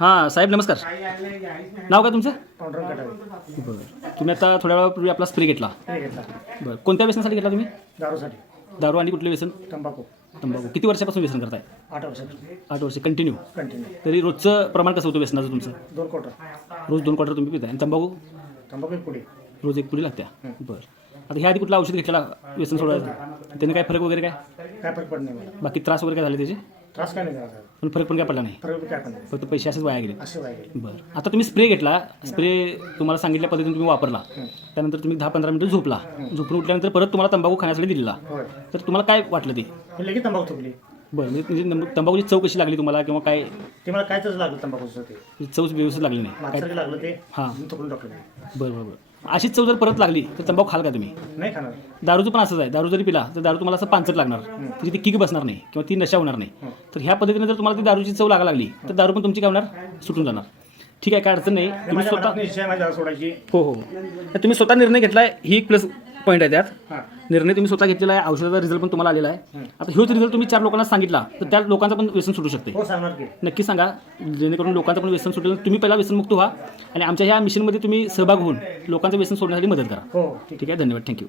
हां साहेब नमस्कार. नाव काय तुमचं? बरं तुम्ही आता थोड्या वेळापूर्वी आपला स्प्रे घेतला. घेतला. बरं कोणत्या व्यसनासाठी घेतला तुम्ही? दारूसाठी. दारू आणि कुठले व्यसन? तंबाखू. तंबाखू. किती वर्षापासून व्यसन करताय? आठ वर्षासाठी आठ वर्ष. कंटिन्यू कंटिन्यू तरी रोजचं प्रमाण कसं होतं व्यसनाचं तुमचं? दोन क्वार्टर रोज दोन क्वार्टर तुम्ही पिताय. आणि तंबाखू? तंबाखू एक पुढे रोज एक पुडी लागत्या. बरं. आता ह्या आधी कुठलं औषध घेतलेला व्यसन सोडायचं त्याने काय फरक वगैरे काय? काय फरक पडत नाही मला. बाकी त्रास वगैरे काय झाले त्याचे? त्रास काय नाही झाला पण फरक पण काय पडला नाही? फरक काय पण नाही. फक्त पैसे असेच वाया गेले. असं बरं. आता तुम्ही स्प्रे घेतला. स्प्रे तुम्हाला सांगितल्या पद्धतीने तुम्ही वापरला. त्यानंतर तुम्ही दहा पंधरा मिनिटं झोपला. झोपून उठल्यानंतर परत तुम्हाला तंबाखू खाण्यासाठी दिलेला. होय. तर तुम्हाला काय वाटलं ते? मी लगेच तंबाखू थुकली. बरं म्हणजे नंब- तंबाखूची चव कशी लागली तुम्हाला किंवा काय? ते मला कायच लागलं तंबाखूचं ते? चव व्यवस्थित लागली नाही. काय? लागलं ते? हां. मी ते. बरं बरं बरं. अशीच चव जर परत लागली तर तंबाखू खाल का तुम्ही? नाही खाणार. दारूचं पण असंच आहे. दारू जरी पिला तर दारू तुम्हाला असं पांचट लागणार. त्याची ती किक बसणार नाही किंवा ती नशा होणार नाही. तर ह्या पद्धतीने जर तुम्हाला ती दारूची चव लागा लागली तर दारू पण तुमची काय होणार? सुटून जाणार. ठीक आहे काय अडचण नाही. तुम्ही माझ्या स्वतः मनात निश्चय आहे माझ्या सोडायची. हो हो. तर तुम्ही स्वतः निर्णय घेतलाय ही एक प्लस पॉईंट आहे त्यात. हां. निर्णय तुम्ही स्वतः घेतलेला आहे औषधाचा रिझल्ट पण तुम्हाला आलेला आहे. आता ह्योच रिझल्ट तुम्ही चार लोकांना सांगितला तर त्या लोकांचा पण व्यसन सुटू शकते. हो सांगणार की. नक्की सांगा जेणेकरून लोकांचं पण व्यसन सुटेल. तुम्ही पहिला व्यसनमुक्त व्हा आणि आमच्या ह्या मिशनमध्ये तुम्ही सहभाग होऊन लोकांचं व्यसन सोडण्यासाठी मदत करा. हो ठीक. आहे धन्यवाद. थँक्यू